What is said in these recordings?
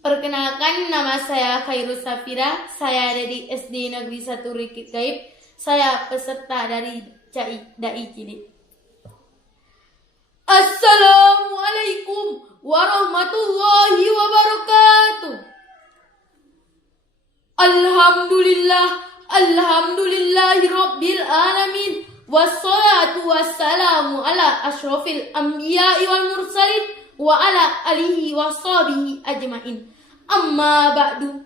Perkenalkan, nama saya Khairul Safira. Saya dari SD Negeri 1 Rikit Gaib. Saya peserta dari Dai Cilik. Assalamualaikum warahmatullahi wabarakatuh. Alhamdulillahi rabbil alamin. Wassalatu wassalamu ala ashrafil anbiya'i wal mursalin wa ala alihi wa sahbihi ajmain. Amma ba'du.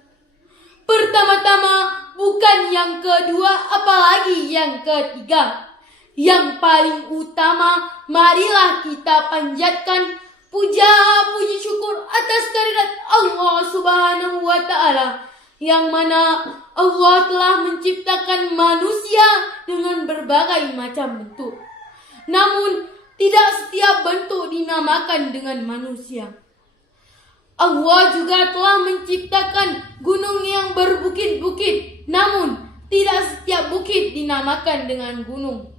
Pertama-tama, bukan yang kedua, apalagi yang ketiga. Yang paling utama, marilah kita panjatkan puji syukur atas kehadirat Allah Subhanahu wa Ta'ala, yang mana Allah telah menciptakan manusia dengan berbagai macam bentuk. Namun, tidak setiap bentuk dinamakan dengan manusia. Allah juga telah menciptakan gunung yang berbukit-bukit, namun tidak setiap bukit dinamakan dengan gunung.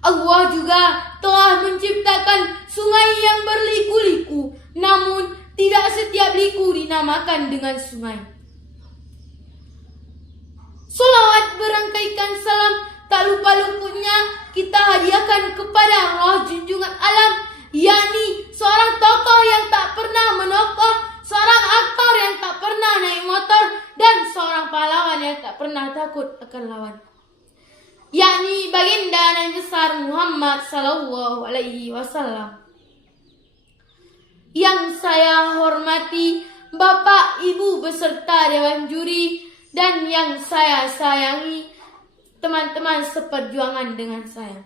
Allah juga telah menciptakan sungai yang berliku-liku, namun tidak setiap liku dinamakan dengan sungai. Salawat berangkaikan salam tak lupa luputnya kita hadiahkan kepada roh junjungan alam, yakni seorang tokoh yang tak pernah menokoh, seorang aktor yang tak pernah naik motor, dan seorang pahlawan yang tak pernah takut akan lawan, yakni baginda Nabi besar Muhammad sallallahu alaihi wasallam. Yang saya hormati Bapak, Ibu beserta dewan juri, dan yang saya sayangi teman-teman seperjuangan dengan saya.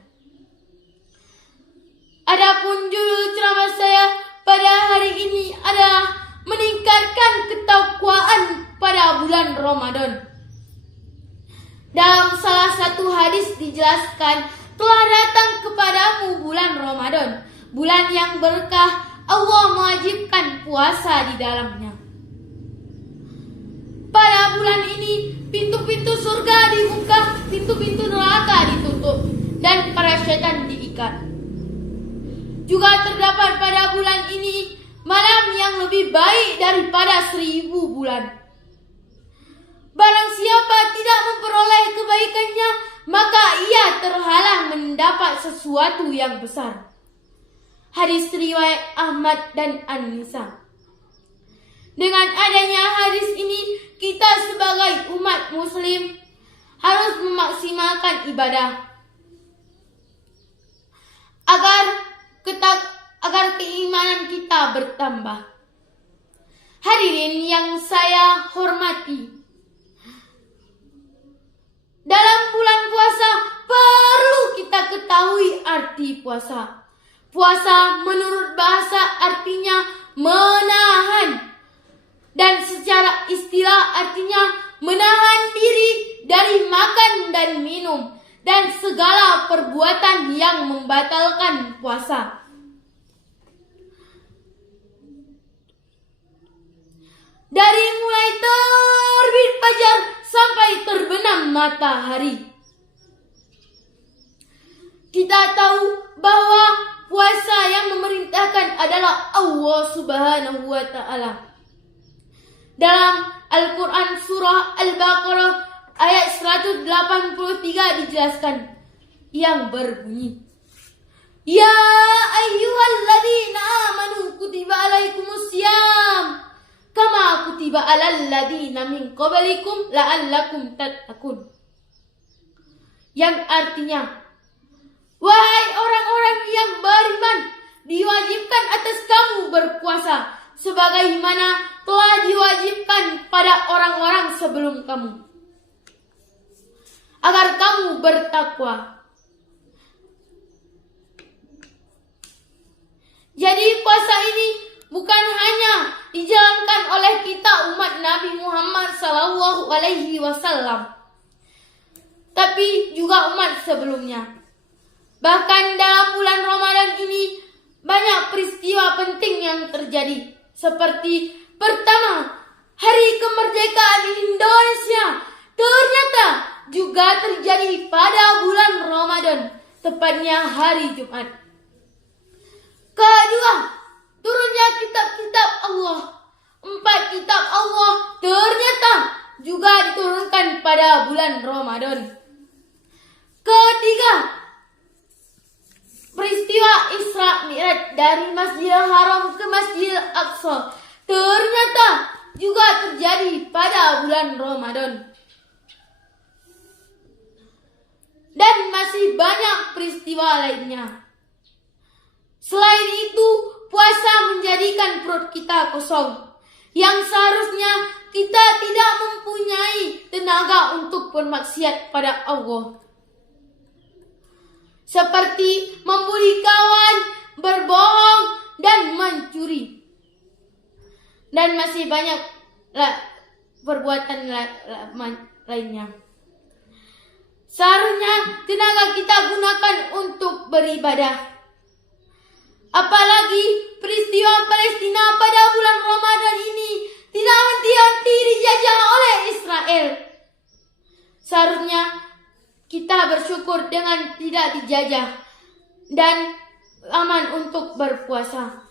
Adapun judul ceramah saya pada hari ini adalah meningkatkan ketakwaan pada bulan Ramadan. Dalam salah satu hadis dijelaskan, telah datang kepadamu bulan Ramadan, bulan yang berkah. Allah mewajibkan puasa di dalamnya. Pada bulan ini, pintu-pintu surga dibuka, pintu-pintu neraka ditutup, dan para syaitan diikat. Juga terdapat pada bulan ini malam yang lebih baik daripada 1000 bulan. Barang siapa tidak memperoleh kebaikannya, maka ia terhalang mendapat sesuatu yang besar. Hadis riwayat Ahmad dan An-Nisa. Dengan adanya hadis ini, kita sebagai umat muslim harus memaksimalkan ibadah agar keimanan kita bertambah. Hadirin yang saya hormati, dalam bulan puasa perlu kita ketahui arti puasa. Puasa menurut bahasa artinya menahan, dan secara istilah artinya menahan diri dari makan dan minum dan segala perbuatan yang membatalkan puasa. Dari mulai terbit fajar sampai terbenam matahari. Kita tahu bahwa puasa yang memerintahkan adalah Allah Subhanahu wa Ta'ala. Dalam Al-Quran surah Al-Baqarah ayat 183 dijelaskan, yang berbunyi, Ya ayyuhalladzina amanu kutiba alaikumusiyam kama kutiba alal ladzina min qablikum la'allakum tattaqun. Yang artinya, wahai orang-orang yang beriman, diwajibkan atas kamu berpuasa sebagaimana telah diwajibkan pada orang-orang sebelum kamu, agar kamu bertakwa. Jadi puasa ini bukan hanya dijalankan oleh kita umat Nabi Muhammad sallallahu alaihi wasallam, tapi juga umat sebelumnya. Bahkan dalam bulan Ramadan ini banyak peristiwa penting yang terjadi. Seperti pertama, hari kemerdekaan Indonesia ternyata juga terjadi pada bulan Ramadan, tepatnya hari Jumat. Kedua, turunnya kitab-kitab Allah. 14 pada bulan Ramadan. Ketiga, peristiwa Isra Mi'raj dari Masjidil Haram ke Masjidil Aqsa ternyata juga terjadi pada bulan Ramadan. Dan masih banyak peristiwa lainnya. Selain itu, puasa menjadikan perut kita kosong, yang seharusnya kita tidak mempunyai tenaga untuk bermaksiat pada Allah. Seperti membuli kawan, berbohong, dan mencuri. Dan masih banyak perbuatan lainnya. Seharusnya tenaga kita gunakan untuk beribadah. Apalagi peristiwa Palestina pada bulan Ramadan ini tidak henti-henti dijajah oleh Israel. Seharusnya kita bersyukur dengan tidak dijajah dan aman untuk berpuasa.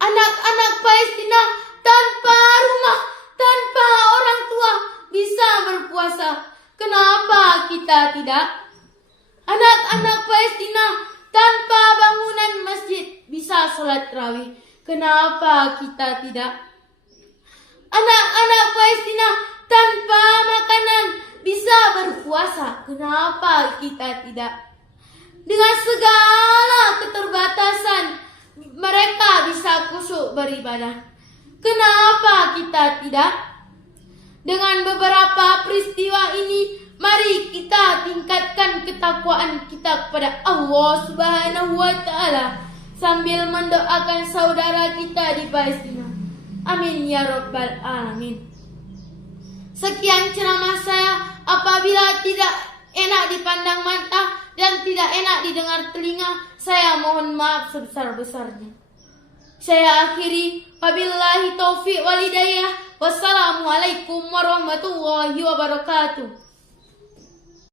Anak-anak Palestina tanpa rumah, tanpa orang tua bisa berpuasa. Kenapa kita tidak? Anak-anak Palestina tanpa bangunan masjid bisa sholat tarawih. Kenapa kita tidak? Anak-anak Palestina tanpa makanan bisa berpuasa. Kenapa kita tidak? Dengan segala keterbatasan mereka bisa khusyuk beribadah. Kenapa kita tidak? Dengan beberapa peristiwa ini, mari kita tingkatkan ketakwaan kita kepada Allah Subhanahu wa Ta'ala sambil mendoakan saudara kita di Palestina. Amin ya Rabbal Alamin. Sekian ceramah saya. Apabila tidak enak dipandang mata dan tidak enak didengar telinga, saya mohon maaf sebesar-besarnya. Saya akhiri. Wabillahi taufiq wal hidayah. Wassalamualaikum warahmatullahi wabarakatuh.